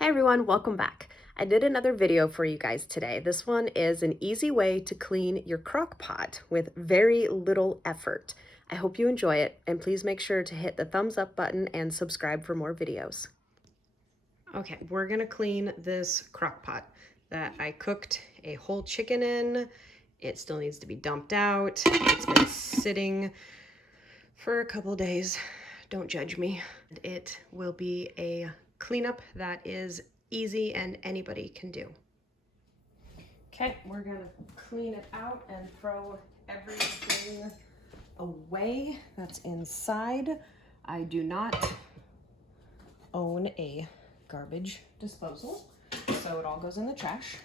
Hey everyone, welcome back. I did another video for you guys today. This one is an easy way to clean your crock pot with very little effort. I hope you enjoy it, and please make sure to hit the thumbs up button and subscribe for more videos. Okay, we're gonna clean this crock pot that I cooked a whole chicken in. It still needs to be dumped out. It's been sitting for a couple days. Don't judge me. It will be a cleanup that is easy and anybody can do. Okay, we're gonna clean it out and throw everything away that's inside. I do not own a garbage disposal, so it all goes in the trash.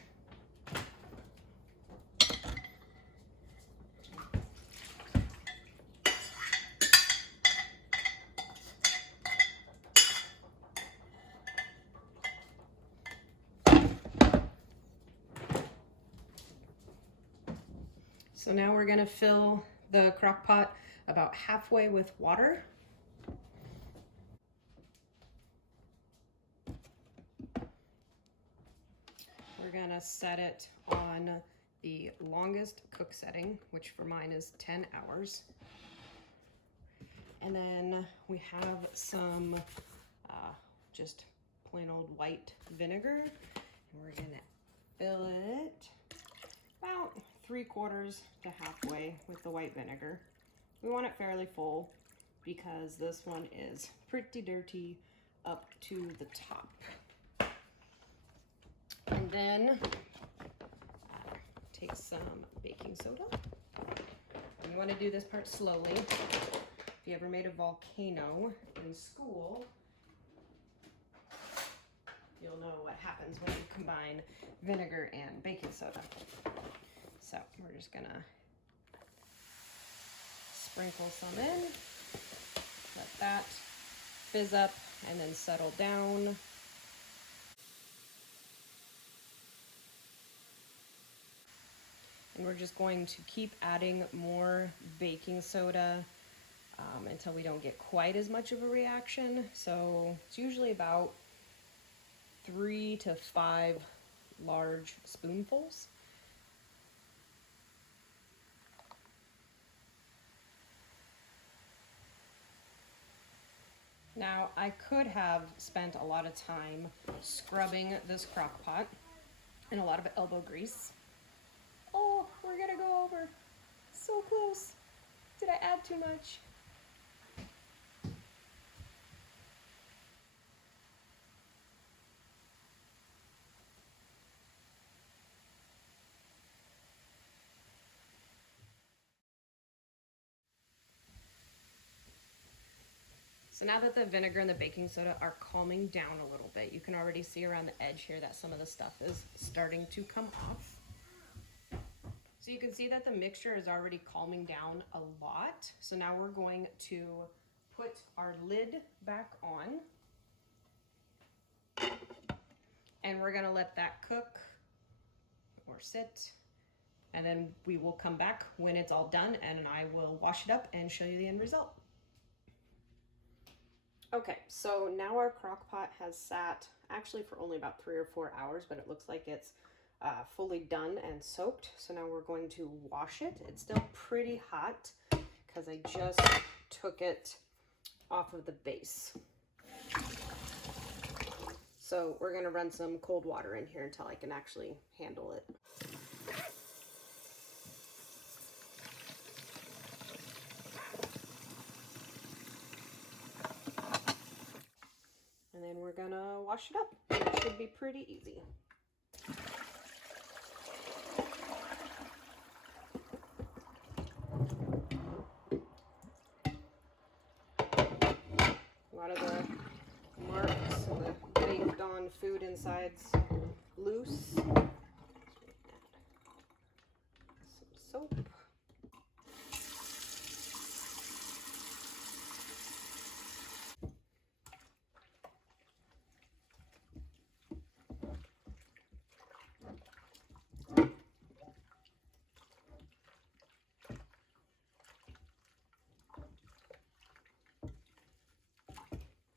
So now we're gonna fill the crock pot about halfway with water. We're gonna set it on the longest cook setting, which for mine is 10 hours. And then we have some just plain old white vinegar. And we're gonna fill it about 3/4 to halfway with the white vinegar. We want it fairly full because this one is pretty dirty up to the top. And then take some baking soda. And you want to do this part slowly. If you ever made a volcano in school, you'll know what happens when you combine vinegar and baking soda. So we're just gonna sprinkle some in, let that fizz up and then settle down. And we're just going to keep adding more baking soda until we don't get quite as much of a reaction. So it's usually about 3 to 5 large spoonfuls. Now, I could have spent a lot of time scrubbing this crock pot and a lot of elbow grease. Oh, we're gonna go over. So close. Did I add too much? So now that the vinegar and the baking soda are calming down a little bit, you can already see around the edge here that some of the stuff is starting to come off. So you can see that the mixture is already calming down a lot. So now we're going to put our lid back on. And we're gonna let that cook or sit. And then we will come back when it's all done and I will wash it up and show you the end result. Okay, so now our crock pot has sat actually for only about 3 or 4 hours, but it looks like it's fully done and soaked. So now we're going to wash it. It's still pretty hot because I just took it off of the base. So we're gonna run some cold water in here until I can actually handle it. And then we're gonna wash it up. It should be pretty easy. A lot of the marks and the baked on food inside's loose. Some soap.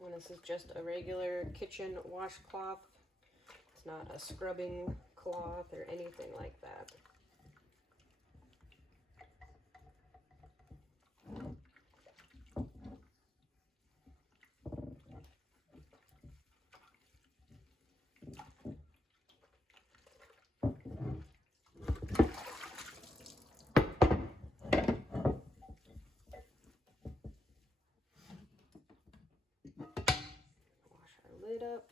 And this is just a regular kitchen washcloth. not a scrubbing cloth or anything like that. Wash our lid up.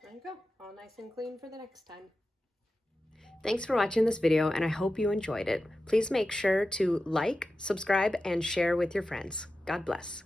There you go, all nice and clean for the next time. Thanks for watching this video, and I hope you enjoyed it. Please make sure to like, subscribe, and share with your friends. God bless.